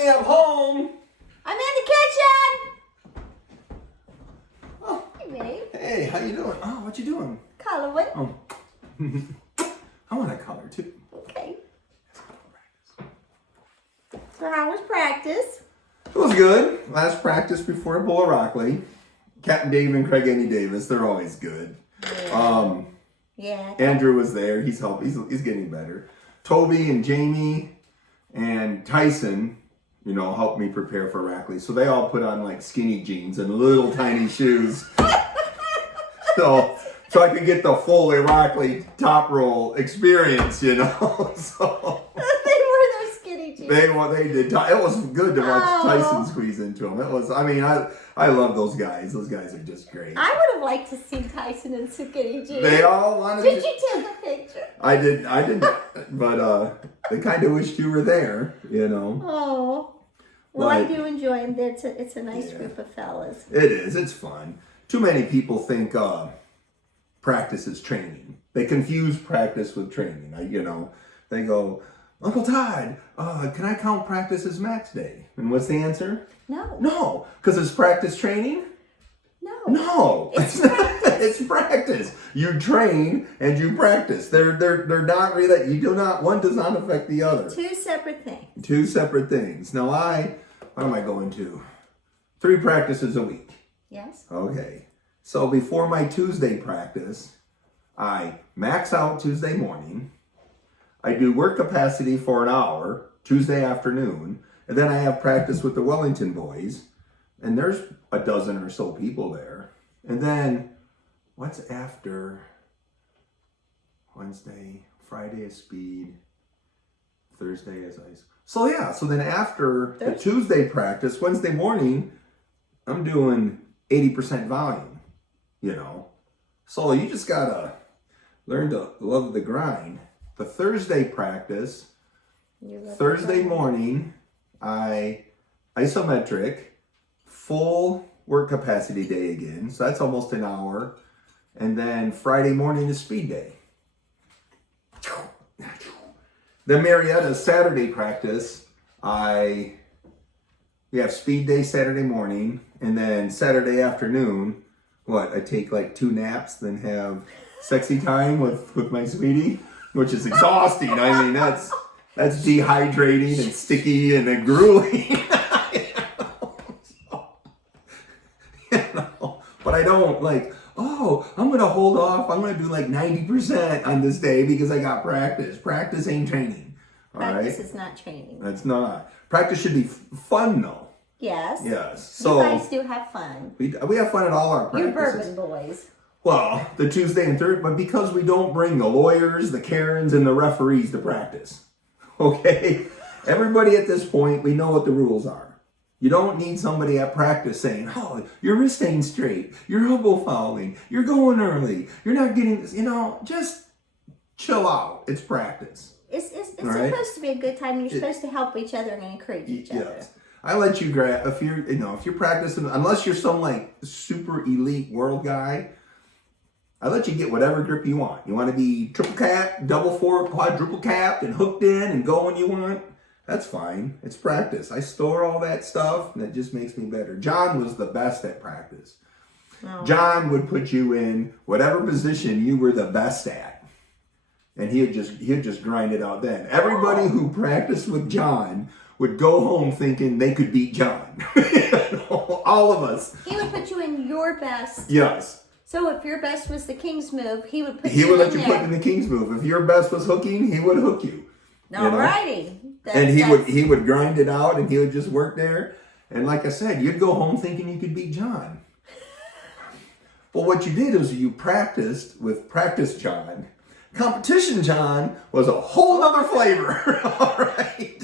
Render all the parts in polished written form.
finally am home. I'm in the kitchen. Oh, Hey, babe. hey, how you doing? Oh, what you doing? Coloring. Oh, I want to color too. Okay. So how was practice? It was good. Last practice before a bowl of broccoli. Captain Dave and Craig Andy Davis, they're always good. Yeah. Andrew was there. He's he's getting better. Toby and Jamie and Tyson, helped me prepare for Rackley. So they all put on like skinny jeans and little tiny shoes. So I could get the full Rackley top roll experience, So They were those skinny jeans. they did. It was good to watch Tyson squeeze into them. It was. I mean, I love those guys. Those guys are just great. I would have liked to see Tyson in skinny jeans. They all wanted. Did you take a picture? I didn't. But they kind of wished you were there. Oh. Well, I But- do enjoy them. It's a nice group of fellas. It is. It's fun. Too many people think practice is training. They confuse practice with training. They go, Uncle Todd, can I count practice as max day? And what's the answer? No. No, because it's practice training. No. No, It's practice. It's practice. You train and you practice. They're not related. One does not affect the other. Two separate things. Two separate things. Now what am I going to? 3 practices a week. Yes. Okay. So before my Tuesday practice, I max out Tuesday morning. I do work capacity for an hour Tuesday afternoon, and then I have practice with the Wellington boys, and there's a dozen or so people there. And then what's after Wednesday? Friday is speed. Thursday is ice. So then after the Tuesday practice, Wednesday morning, I'm doing 80% volume, So you just gotta learn to love the grind. The Thursday practice, Thursday morning, I isometric, full work capacity day again. So that's almost an hour. And then Friday morning is speed day. Then Marietta Saturday practice, we have speed day Saturday morning, and then Saturday afternoon, I take like 2 naps, then have sexy time with my sweetie, which is exhausting. I mean, that's dehydrating and sticky and then grueling. But I don't I'm going to hold off. I'm going to do like 90% on this day because I got practice. Practice ain't training. Practice is not training. That's not. Practice should be fun though. Yes. Yes. So you guys do have fun. We have fun at all our practices. You bourbon boys. Well, the Tuesday and Thursday, but because we don't bring the lawyers, the Karens, and the referees to practice. Okay? Everybody at this point, we know what the rules are. You don't need somebody at practice saying, oh, your wrist ain't straight, you're elbow fouling, you're going early, you're not getting this, just chill out. It's practice. It's right? supposed to be a good time. You're supposed to help each other and encourage each other. Yes. I let you grab, if you're practicing, unless you're some super elite world guy, I let you get whatever grip you want. You want to be triple cap, double fork, quadruple cap, and hooked in and go when you want. That's fine. It's practice. I store all that stuff, and it just makes me better. John was the best at practice. Oh. John would put you in whatever position you were the best at, and he'd just grind it out then. Everybody who practiced with John would go home thinking they could beat John. All of us. He would put you in your best. Yes. So if your best was the king's move, he would put you in there. He would let you there. put in the king's move. If your best was hooking, he would hook you. Alrighty. And he would grind it out, and he would just work there. And like I said, you'd go home thinking you could beat John. But what you did is you practiced with Practice John. Competition John was a whole other flavor. All right.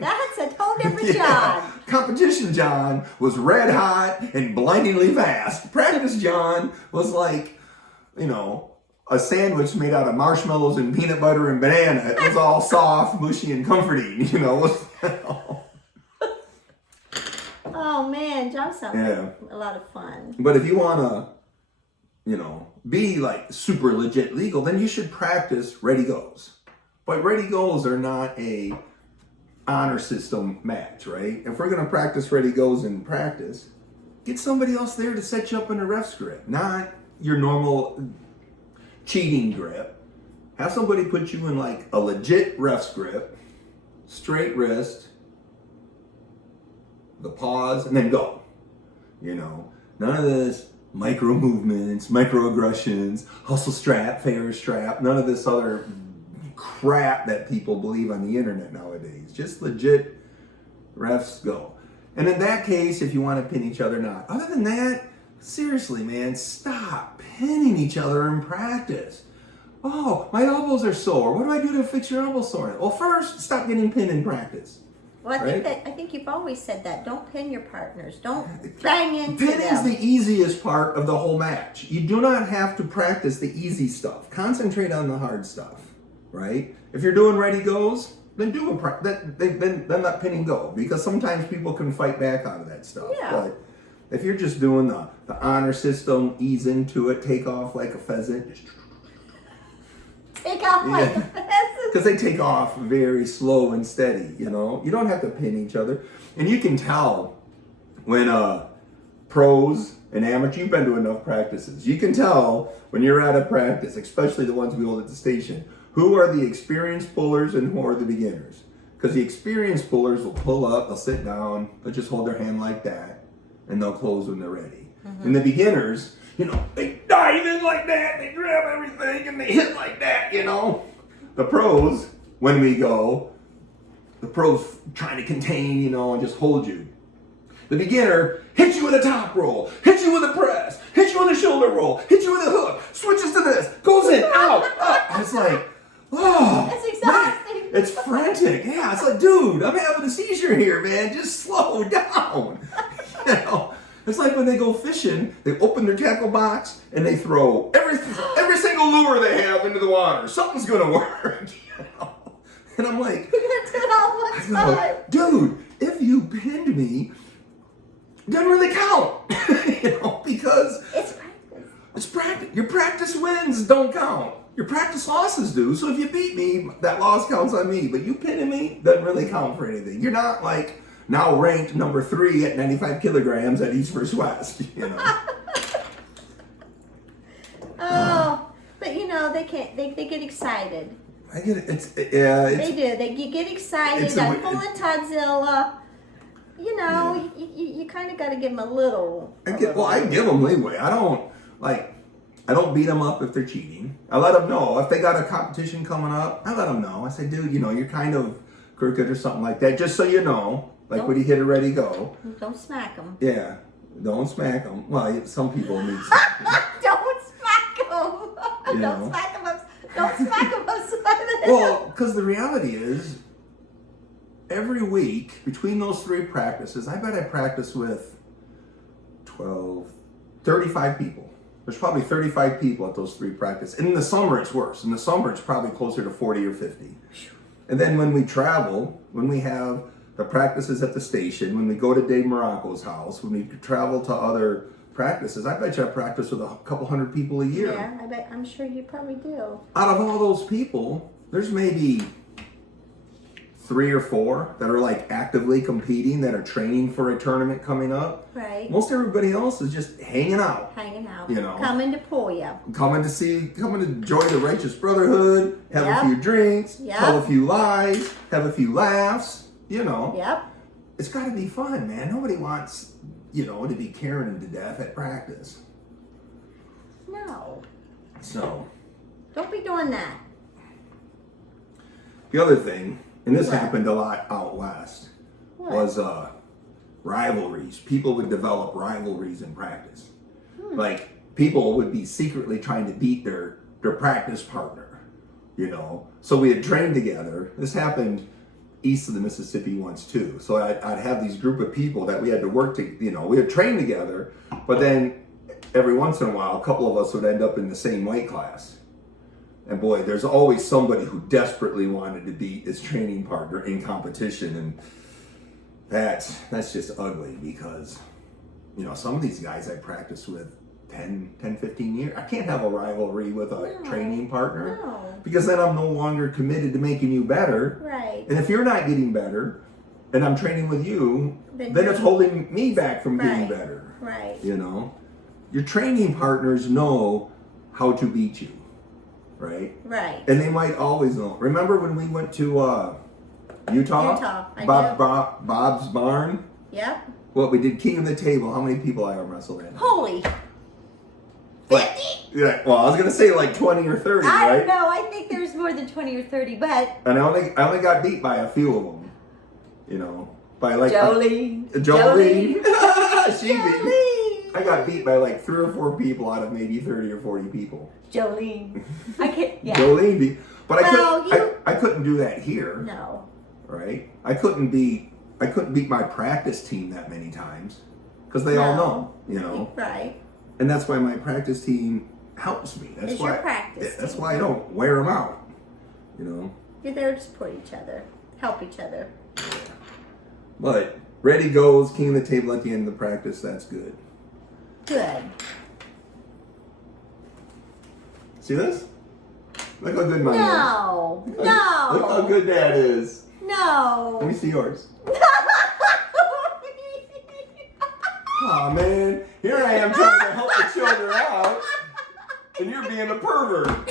That's a whole different John. Competition John was red hot and blindingly fast. Practice John was like, a sandwich made out of marshmallows and peanut butter and banana. It was all soft, mushy, and comforting, Oh man, John sounds like a lot of fun. But if you want to, be super legit legal, then you should practice ready goes. But ready goes are not a honor system match, right? If we're gonna practice ready goes in practice, get somebody else there to set you up in a ref's grip, not your normal cheating grip. Have somebody put you in like a legit ref's grip, straight wrist, the pause, and then go. You know, none of this micro movements, microaggressions, hustle strap, Ferris strap, none of this other crap that people believe on the internet nowadays. Just legit refs go. And in that case, if you want to pin each other, not. Other than that, seriously, man, stop pinning each other in practice. Oh, my elbows are sore. What do I do to fix your elbow soreness? Well, first, stop getting pinned in practice. Well, I think you've always said that. Don't pin your partners. Don't bang into them. Pinning is the easiest part of the whole match. You do not have to practice the easy stuff. Concentrate on the hard stuff, right? If you're doing ready goes, then then let pinning go, because sometimes people can fight back out of that stuff. Yeah. But if you're just doing the honor system, ease into it, take off like a pheasant. Take off like a pheasant. Because they take off very slow and steady, you know. You don't have to pin each other. And you can tell when pros and amateurs, you've been to enough practices, you can tell when you're at a practice, especially the ones we hold at the station, who are the experienced pullers and who are the beginners. Because the experienced pullers will pull up, they'll sit down, they'll just hold their hand like that, and they'll close when they're ready. Mm-hmm. And the beginners, you know, they dive in like that, they grab everything, and they hit like that, you know. The pros, when we go, the pros trying to contain, you know, and just hold you. The beginner hits you with a top roll, hits you with a press, hits you with a shoulder roll, hits you with a hook, switches to this, goes in, out, up. It's like, oh, that's exhausting. Man, it's frantic. Yeah, it's like, dude, I'm having a seizure here, man. Just slow down. You know, it's like when they go fishing, they open their tackle box and they throw every single lure they have into the water. Something's gonna work. You know? And I'm like, you're gonna do it all one time. Dude, if you pinned me, it doesn't really count. You know, because it's practice. It's practice. Your practice wins don't count. Your practice losses do. So if you beat me, that loss counts on me. But you pinning me doesn't really count for anything. You're not like now ranked number 3 at 95 kilograms at East vs. West. You know. Oh, but you know they can't. They get excited. I get it. You get excited. I'm pulling Todzilla. You know, you kind of got to give them a little. I give them leeway. I don't beat them up if they're cheating. I let them know. If they got a competition coming up, I let them know. I say, dude, you know, you're kind of crooked or something like that, just so you know. Like when you hit a ready go. Don't smack them. Yeah, don't smack them. Well, some people need Don't smack them. Don't smack them. Don't smack them upside the head. Well, because the reality is, every week between those 3 practices, I bet I practice with 35 people. There's probably 35 people at those 3 practices. And in the summer, it's worse. In the summer, it's probably closer to 40 or 50. And then when we travel, when we have the practices at the station, when we go to Dave Morocco's house, when we travel to other practices, I bet you I practice with a couple hundred people a year. Yeah, I'm sure you probably do. Out of all those people, there's maybe 3 or 4 that are like actively competing, that are training for a tournament coming up. Right. Most everybody else is just hanging out. You know. Coming to pull you. Coming to enjoy the Righteous Brotherhood, have a few drinks, tell a few lies, have a few laughs, you know. Yep. It's got to be fun, man. Nobody wants, you know, to be carrying them to death at practice. No. So. Don't be doing that. The other thing, and this happened a lot out west, was rivalries. People would develop rivalries in practice. Like, people would be secretly trying to beat their practice partner, you know. So we had trained together. This happened east of the Mississippi once too. So I'd have these group of people that we had to work to, you know, we had trained together, but then every once in a while, a couple of us would end up in the same weight class. And boy, there's always somebody who desperately wanted to beat his training partner in competition. And that's just ugly, because, you know, some of these guys I practiced with 10, 15 years. I can't have a rivalry with a training partner No. because then I'm no longer committed to making you better. Right. And if you're not getting better and I'm training with you, then you're- it's holding me back from getting Right. better. Right. You know? Your training partners know how to beat you, right? Right. And they might always know. Remember when we went to Utah? Utah, I Bob's Barn? Yep. What, we did King of the Table. How many people I arm wrestled that night? Holy. 50? Like, yeah, well, I was going to say like 20 or 30, I right? don't know. I think there's more than 20 or 30, but. And I only got beat by a few of them. You know? By like... Jolene. Jolene. She beat me. Jolene. I got beat by like 3 or 4 people out of maybe 30 or 40 people. Jolene. I can't. Yeah. Jolene beat... But Well, I couldn't do that here. No. Right? I couldn't beat my practice team that many times. Because they all know, you know. Right. And that's why my practice team helps me. That's It's why your practice that's team. why I don't wear them out. You know. You're there to support each other, help each other. But ready goes, king of the table at the end of the practice. That's good. Good. See this? Look how good mine is. No. Look how good that is. No. Let me see yours. Oh man, here I am trying to help the children out, and you're being a pervert.